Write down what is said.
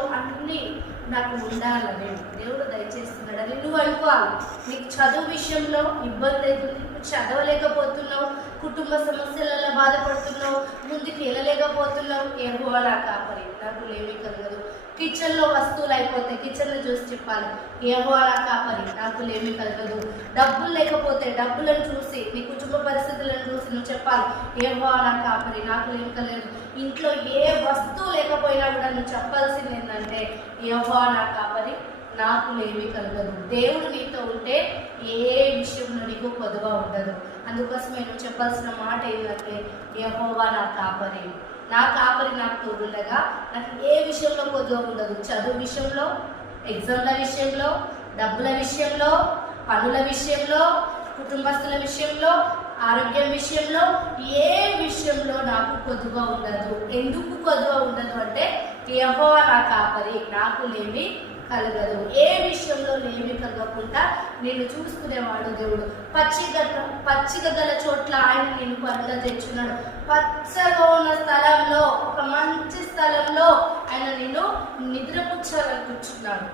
అన్ని నాకు ఉండాలని దేవుడు దయచేస్తున్నాడని నువ్వు అనుకోవాలి. నీకు చదువు విషయంలో ఇబ్బంది అవుతుంది, నువ్వు చదవలేకపోతున్నావు, కుటుంబ సమస్యలలో బాధపడుతున్నావు, ముందుకు వెళ్ళలేకపోతున్నావు. యెహోవా నా కాపరి, నాకు లేమి కలగదు. కిచెన్లో వస్తువులు అయిపోతే కిచెన్లో చూసి చెప్పాలి, యెహోవా నా కాపరి, నాకు లేమి కలగదు. డబ్బులు లేకపోతే డబ్బులను చూసి, నీ కుటుంబ పరిస్థితులను చూసి నువ్వు చెప్పాలి, యెహోవా నా కాపరి, నాకు లేమి కలగదు. ఇంట్లో ఏ వస్తువు లేకపోయినా కూడా నువ్వు చెప్పాల్సింది ఏంటంటే, యెహోవా నా కాపరి, నాకు లేమి కలగదు. దేవుడు నీతో ఉంటే ఏ విషయంలో నీకు కొదువ ఉండదు. అందుకోసమే నువ్వు చెప్పాల్సిన మాట ఏంటంటే, యెహోవా నా కాపరి, నా కాపరి నాకు తోడుండగా నాకు ఏ విషయంలో కొదువ ఉండదు. చదువు విషయంలో, ఎగ్జామ్ల విషయంలో, డబ్బుల విషయంలో, పనుల విషయంలో, కుటుంబస్తుల విషయంలో, ఆరోగ్యం విషయంలో, ఏ విషయంలో నాకు కొదువ ఉండదు. ఎందుకు కొదువ ఉండదు అంటే, యెహోవా నా కాపరి, నాకు లేమి కలగదు. ఏ విషయంలో లేమి కలగకుండా నేను చూసుకునేవాడు దేవుడు. పచ్చిక గల చోట్ల ఆయన నేను పనులు తెచ్చున్నాడు. పచ్చగా ఉన్న స్థలంలో, ఒక మంచి స్థలంలో ఆయన నేను నిద్రపుచ్చాలని కూర్చున్నాడు.